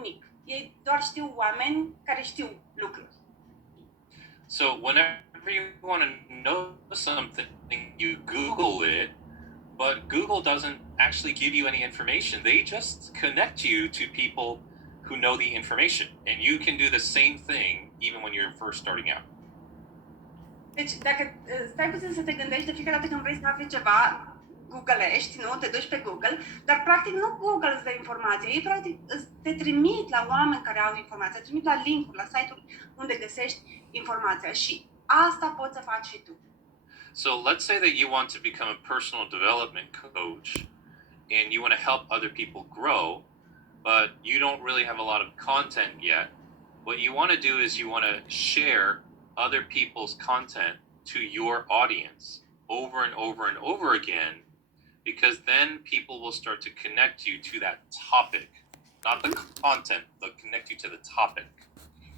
nimic. Ei doar știu oameni care știu lucruri. So whenever you want to know something, you Google it, but Google doesn't actually give you any information. They just connect you to people who know the information, and you can do the same thing even when you're first starting out. Deci, dacă stai puțin să te gândești, de fiecare dată când vrei să afli ceva, Googlești, nu? Te duci pe Google, dar practic nu Google îți dă informație. Ei practic te trimit la oameni care au informație, te trimit la link-uri, la site-uri unde găsești informația și asta poți să faci și tu. So let's say that you want to become a personal development coach and you want to help other people grow, but you don't really have a lot of content yet. What you want to do is you want to share other people's content to your audience over and over and over again, because then people will start to connect you to that topic, not the content, they'll connect you to the topic.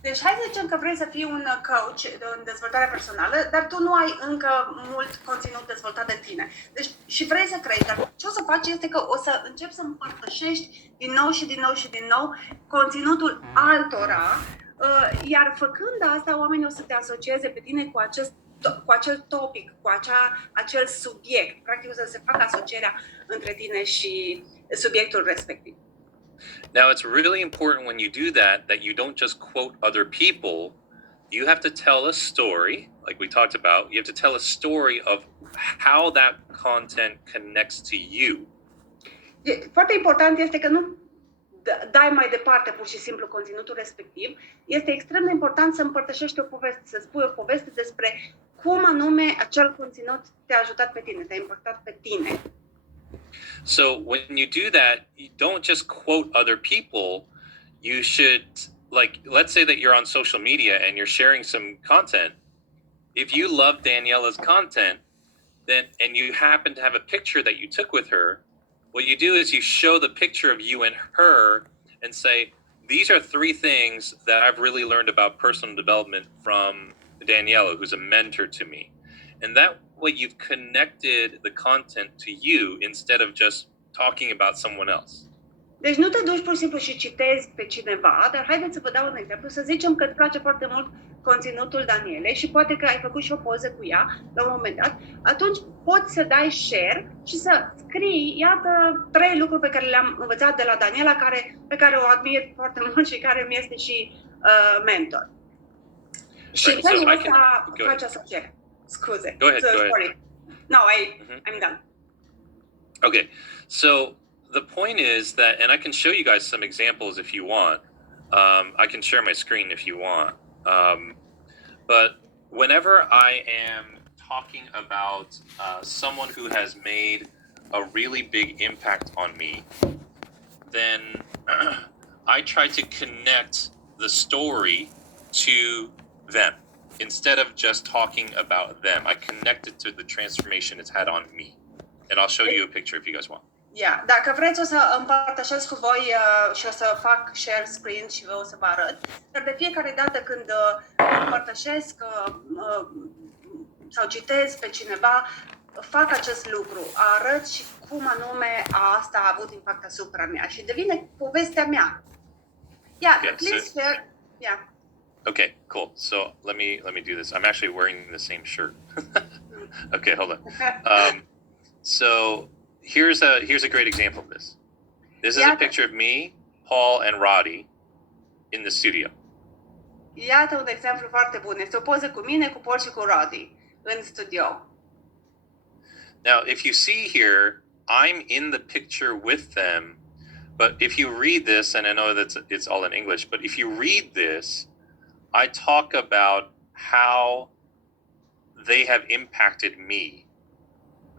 Deci hai să zicem că vrei să fii un coach în dezvoltare personală, dar tu nu ai încă mult conținut dezvoltat de tine. Deci și vrei să crești, dar ce o să faci este că o să începi să împărtășești din nou și din nou și din nou conținutul altora, iar făcând asta, oamenii o să te asocieze pe tine cu acel topic, cu acel subiect. Practic o să se facă asocierea între tine și subiectul respectiv. Now, it's really important when you do that you don't just quote other people. You have to tell a story, like we talked about. You have to tell a story of how that content connects to you. Foarte important este că nu dai mai departe pur și simplu conținutul respectiv. Este extrem de important să împărtășești o poveste, să spui o poveste despre cum anume acel conținut te-a ajutat pe tine, te-a impactat pe tine. So when you do that, you don't just quote other people. You should, like, let's say that you're on social media and you're sharing some content. If you love Daniela's content, then and you happen to have a picture that you took with her, what you do is you show the picture of you and her and say, these are 3 things that I've really learned about personal development from Daniela, who's a mentor to me. And that way you've connected the content to you instead of just talking about someone else. Deci nu te duci pur și simplu și citezi pe cineva, dar haideți să vă dau un exemplu. Să zicem că îți place foarte mult conținutul Danielei și poate că ai făcut și o poză cu ea la un moment dat. Atunci poți să dai share și să scrii, iată, 3 lucruri pe care le-am învățat de la Daniela, pe care o admir foarte mult și care mi este și mentor. Și Right, felul ăsta faci asociere. Scuze. Go ahead, go ahead. Sorry. No, I'm done. Okay, so the point is that, and I can show you guys some examples if you want. I can share my screen if you want. But whenever I am talking about someone who has made a really big impact on me, then I try to connect the story to them. Instead of just talking about them, I connect it to the transformation it's had on me. And I'll show you a picture if you guys want. Yeah. Dacă vreți o să împărtășesc cu voi și o să fac share screen și o să vă arăt. Dar de fiecare dată când împărtășesc sau citez pe cineva, fac acest lucru, arăt și cum anume asta a avut impact asupra mea și devine povestea mea. Yeah, Okay, please share. Yeah. Okay, cool. So let me do this. I'm actually wearing the same shirt. Okay, hold on. So here's a great example of this. This is a picture of me, Paul, and Roddy in the studio. Iată un exemplu foarte bun. Este o poză cu mine, cu Paul și cu Roddy în studio. Now, if you see here, I'm in the picture with them, but if you read this, and I know that it's all in English, but if you read this, I talk about how they have impacted me,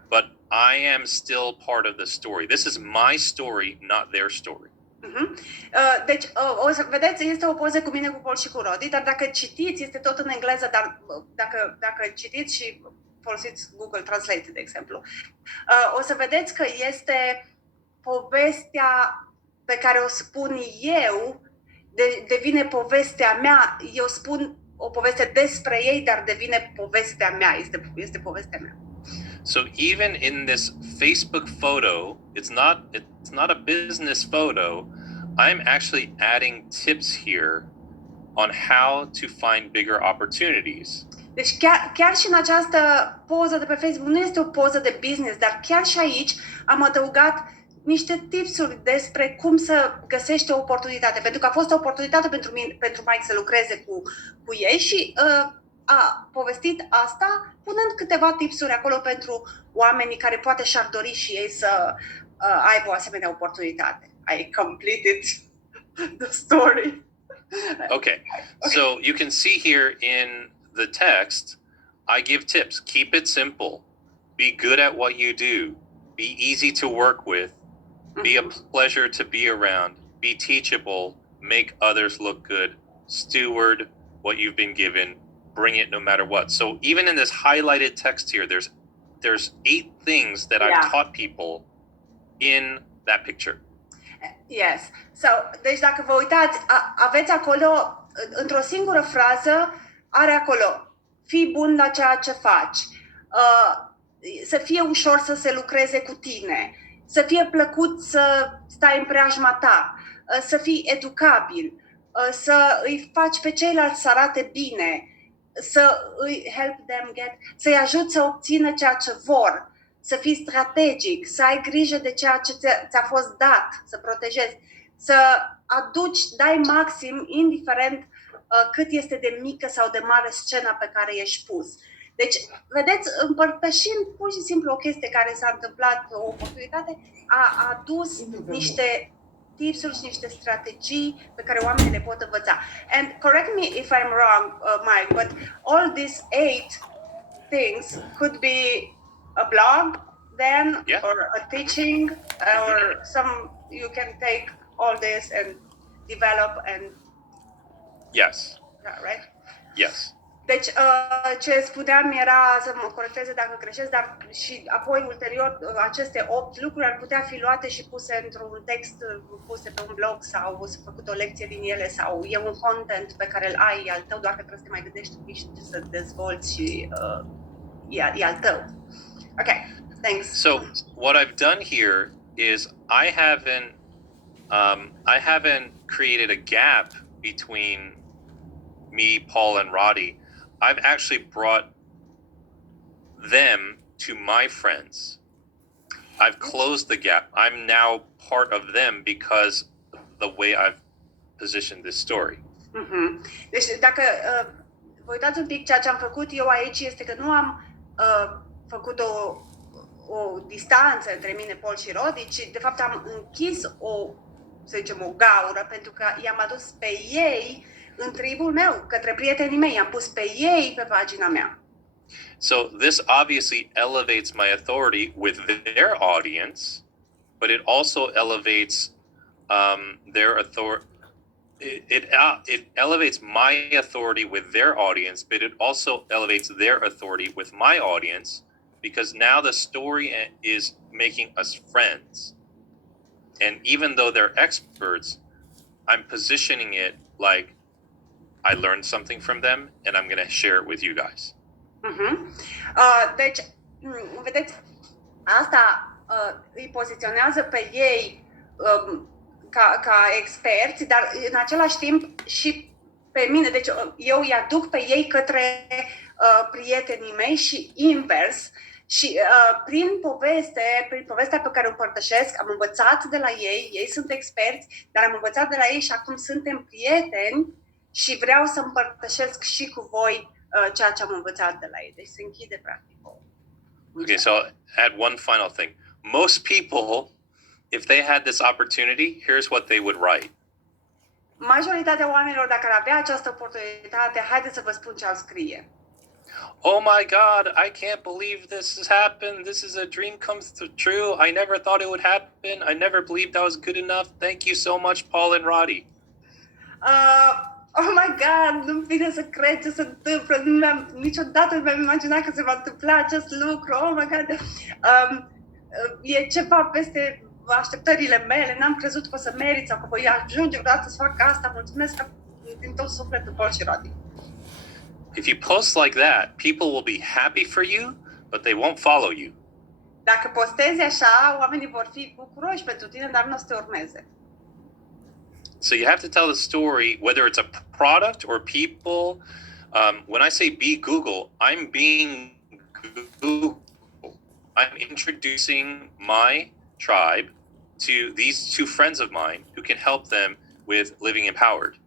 but I am still part of the story. This is my story, not their story. Deci, o să vedeți, este o poză cu mine, cu Paul și cu Roddy, dar dacă citiți, este tot în engleză, dar dacă citiți și folosiți Google Translate, de exemplu, o să vedeți că este povestea pe care o spun eu, devine povestea mea. Eu spun o poveste despre ei, dar devine povestea mea, este povestea mea. So even in this Facebook photo, it's not a business photo, I'm actually adding tips here on how to find bigger opportunities. Deci chiar și în această poză de pe Facebook nu este o poză de business, dar chiar și aici am adăugat niște tipsuri despre cum să găsești o oportunitate, pentru că a fost o oportunitate pentru Mike să lucreze cu ei și a povestit asta punând câteva tipsuri acolo pentru oamenii care poate și-ar dori și ei să aibă o asemenea oportunitate. I completed the story. Okay, so you can see here in the text, I give tips. Keep it simple. Be good at what you do. Be easy to work with. Be a pleasure to be around. Be teachable. Make others look good. Steward what you've been given. Bring it no matter what. So even in this highlighted text here, there's 8 things that I've taught people in that picture. Yes. So, deci dacă vă uitați, aveți acolo, într-o singură frază, are acolo, fii bun la ceea ce faci, să fie ușor să se lucreze cu tine, să fie plăcut să stai în preajma ta, să fii educabil, să îi faci pe ceilalți să arate bine, să îi help them get, să-i ajuți să obțină ceea ce vor, să fii strategic, să ai grijă de ceea ce ți-a fost dat, să protejezi, să aduci, dai maxim, indiferent cât este de mică sau de mare scena pe care ești pus. Deci, vedeți, împărtășind pur și simplu o chestie care s-a întâmplat, o oportunitate, a adus niște tipsuri și niște strategii pe care oamenii le pot învăța. And correct me if I'm wrong, Mike, but all these 8 things could be a blog then, or a teaching, or you can take all this and develop and... Yes. Right? Yes. Deci, ce spuneam era să mă corecteze dacă greșesc, dar și apoi, ulterior, aceste 8 lucruri ar putea fi luate și puse într-un text, puse pe un blog sau să făcut o lecție din ele sau e un content pe care îl ai, al tău, doar că trebuie să te mai gândești un pic și să dezvolți și e al tău. Okay, thanks. So, what I've done here is I haven't created a gap between me, Paul, and Roddy. I've actually brought them to my friends. I've closed the gap. I'm now part of them because of the way I've positioned this story. Deci, dacă vă uitați un pic ceea ce am făcut eu aici, este că nu am făcut o distanță între mine, Paul și Roddy, ci de fapt am închis să zicem, o gaură, pentru că i-am adus pe ei în tribul meu, către prietenii mei, i-am pus pe ei pe pagina mea. So this obviously elevates my authority with their audience, but it also elevates their authority. It elevates my authority with their audience, but it also elevates their authority with my audience, because now the story is making us friends. And even though they're experts, I'm positioning it like I learned something from them and I'm going to share it with you guys. Deci, vedeți, asta îi poziționează pe ei ca experți, dar în același timp și pe mine. Deci eu îi aduc pe ei către prietenii mei și invers. Și prin povestea pe care o împărtășesc, am învățat de la ei, ei sunt experți, dar am învățat de la ei și acum suntem prieteni și vreau să împărtășesc și cu voi ceea ce am învățat de la ei. Deci se închide practic. Okay, so add one final thing. Most people, if they had this opportunity, here's what they would write. Majoritatea oamenilor, dacă ar avea această oportunitate, haideți să vă spun ce ar scrie. Oh my God, I can't believe this has happened. This is a dream comes true. I never thought it would happen. I never believed I was good enough. Thank you so much, Paul and Roddy. Oh my God, nu-mi vine să cred ce se întâmplă. Niciodată nu mi-am imaginat că se va întâmpla acest lucru. Oh my God. E ceva peste așteptările mele. N-am crezut că o să merit sau că voi ajunge vreodată să fac asta. Mulțumesc din tot sufletul, Paul și Roddy. If you post like that, people will be happy for you, but they won't follow you. Dacă postezi așa, oamenii vor fi bucuroși pentru tine, dar nu o să te urmeze. So you have to tell the story, whether it's a product or people. When I say be Google, I'm being Google. I'm introducing my tribe to these two friends of mine who can help them with living empowered.